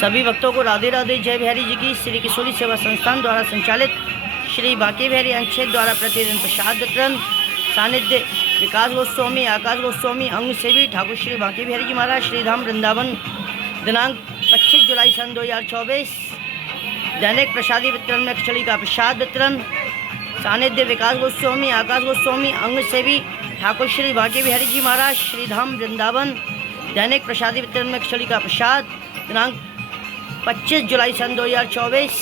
सभी भक्तों को राधे राधे। जय बिहारी जी की। श्री किशोरी सेवा संस्थान द्वारा संचालित श्री बांके बिहारी अंचेद द्वारा प्रतिदिन प्रसाद वितरण। सानिध्य विकास गोस्वामी, आकाश गोस्वामी, अंग सेवी ठाकुर श्री बांके बिहारी जी महाराज, श्रीधाम वृंदावन। दिनांक 25 जुलाई सन 2024। दैनिक प्रसादी वितरण में खिचड़ी का प्रसाद वितरण। सानिध्य विकास गोस्वामी, आकाश गोस्वामी, अंग सेवी ठाकुर श्री बांके बिहारी जी महाराज, श्रीधाम वृंदावन। दैनिक प्रसादी वितरण में खिचड़ी का प्रसाद। दिनांक 25 जुलाई सन 2024।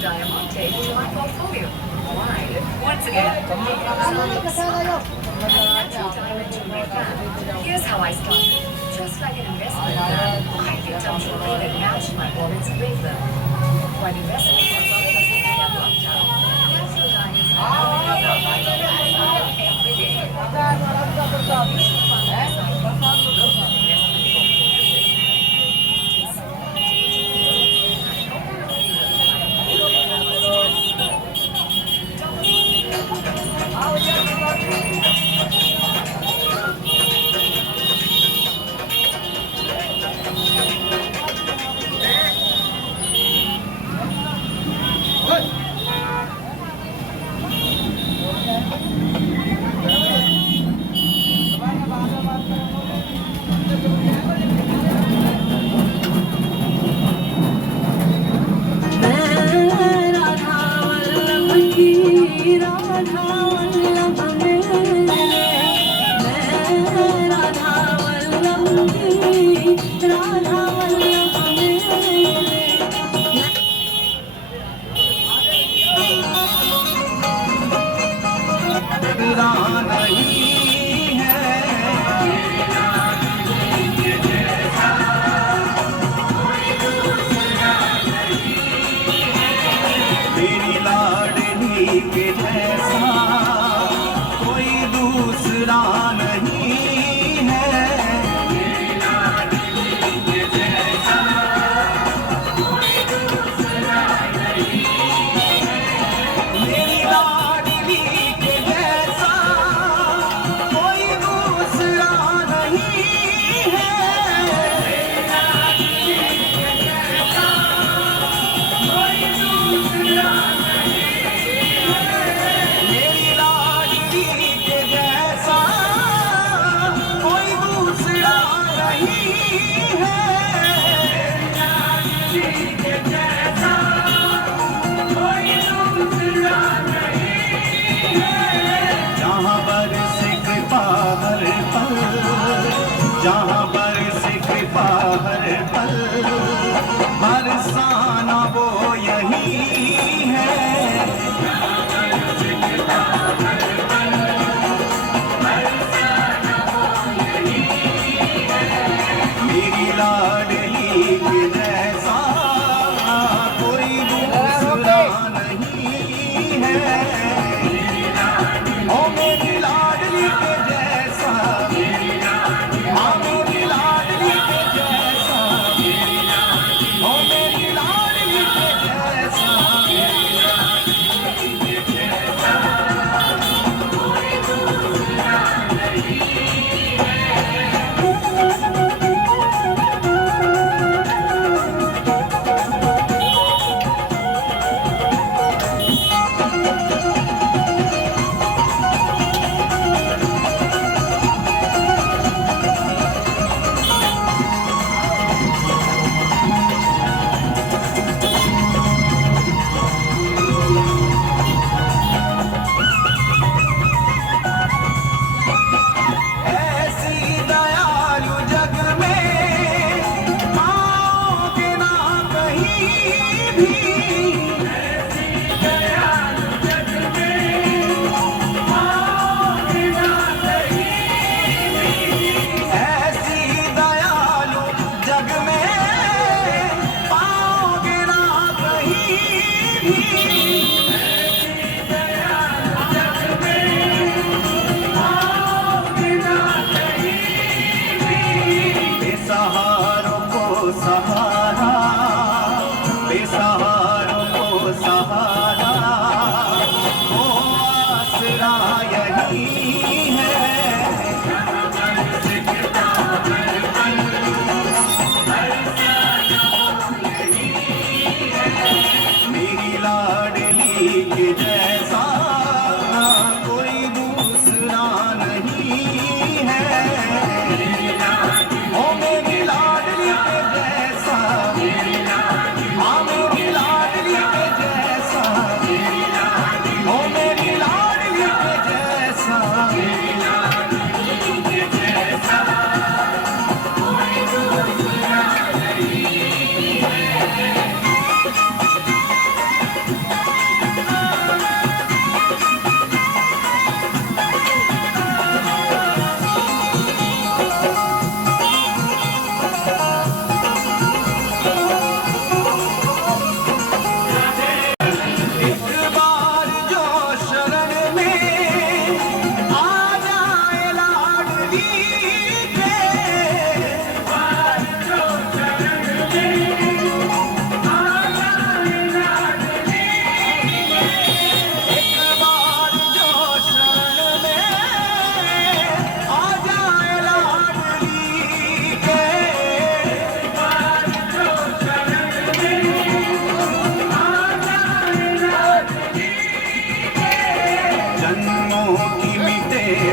Diamante to my portfolio. Why? Once again, natural diamond jewelry plan. Here's how I started. Just like an investment plan, I picked up jewelry that matched my wallet's flavor. While investment doesn't get locked out, natural diamonds every day. You should find investment जहाँ पर से कृपा हर पल बरसाना वो यही है। मेरी लाडली के जैसा कोई दूसरा नहीं है। ओ मेरी लाडली के जैसा, हाँ मेरी लाडली के जैसा, ओ मेरी लाडली के जैसा।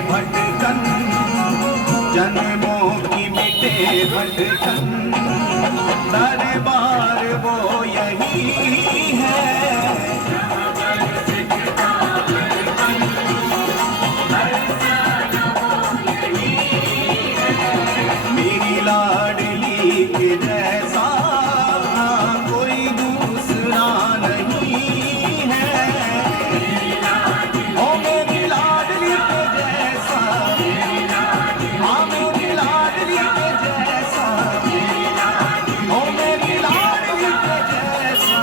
भटकन, जन्मों की मिटे भटकन, दरबार वो यही है। मेरी लाडली के जैसा कोई दूसरा नहीं है। ओ मेरी लाडली के जैसा, हाँ मेरी लाडली के जैसा, ओ मेरी लाडली के जैसा।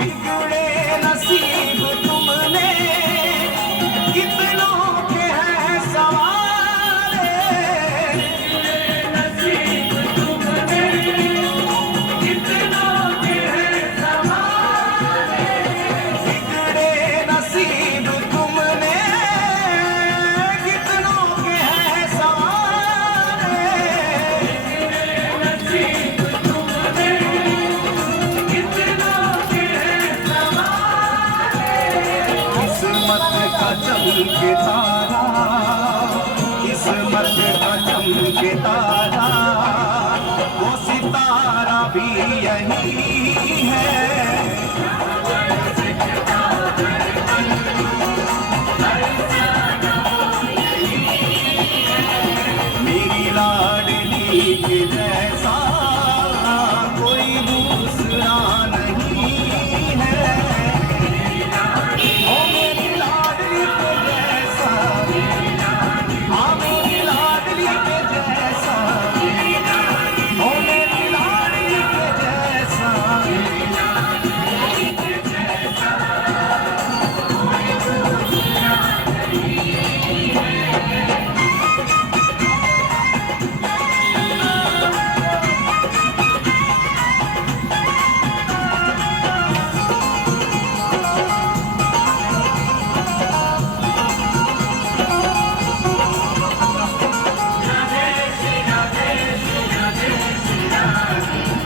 बिगड़े नसीब तुमने, कितनों के हैं सवारे। नसीब तुमने, कितनों के हैं सवारे। बिगड़े नसीब तुमने, कितनों के हैं सवारे। नसीब तुमने, कितनों के हैं सवारे। किस्मत का चमके तारा, किस्मत का चमके तारा, वो सितारा भी यही है। मेरी लाडली के जैसा कोई दूसरा नहीं है। ओ मेरी लाडली के जैसा, हाँ मेरी लाडली के जैसा, ओ मेरी लाडली के जैसा।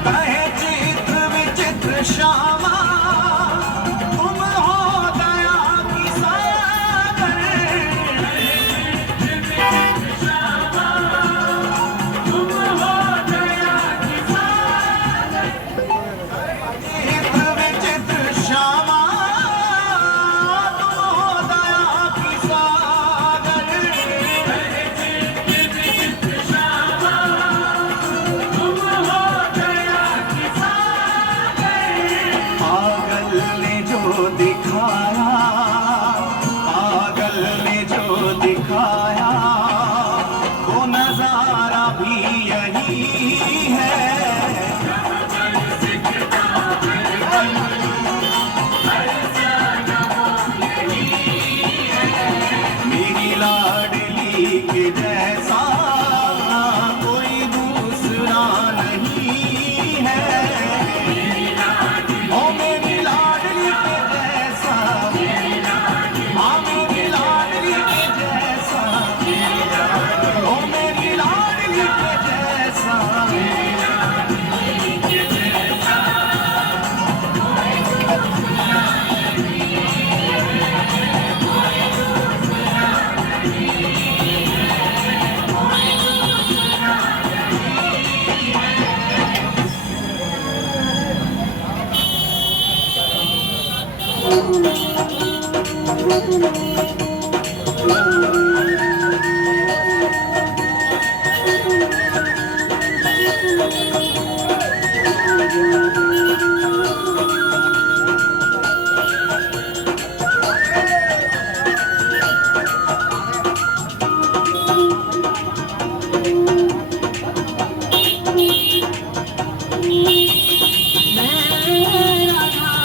कहे चित्र विचित्र श्यामा, तुम हो दया की सागर। तुम हो दया की सागर। चित्र विचित्र श्यामा, तुम हो दया की सागर। विचित्र श्यामा, तुम हो दया की सागर। पागल ने जो दिखाया, पागल ने जो दिखाया, वो नजारा भी यही है। मेरी लाडली के जैसा कोई दूसरा नहीं है। ओ मेरी लाडली के जैसा, हाँ मेरी लाडली के जैसा, ओ मेरी लाडली के जैसा। मैं राधा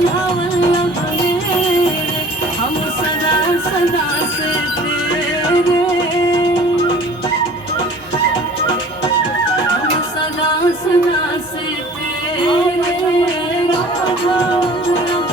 राधा वल्लभ मेरे, हम सदा सदा से तेरे, हम सदा सदा से तेरे, राधा वल्लभ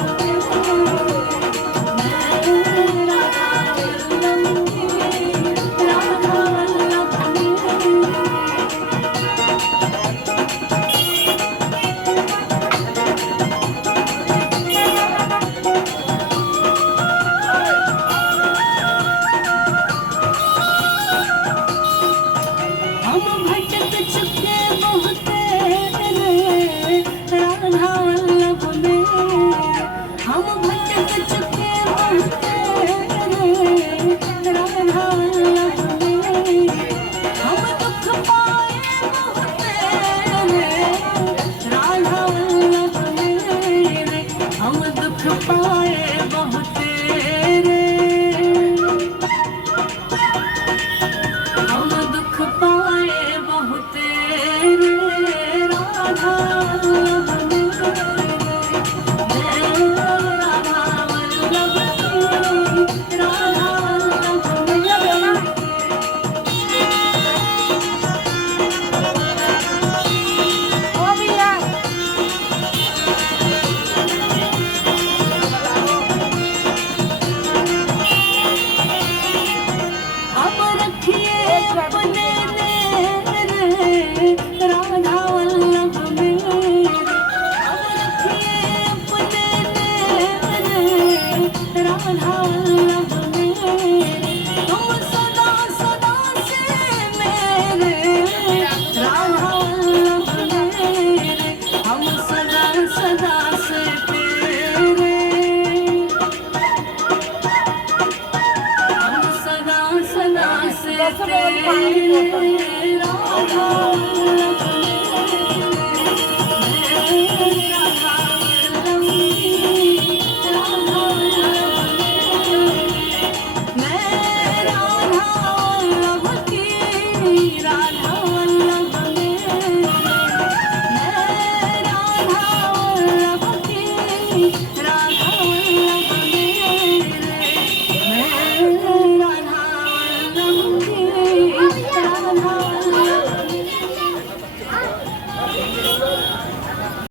That's a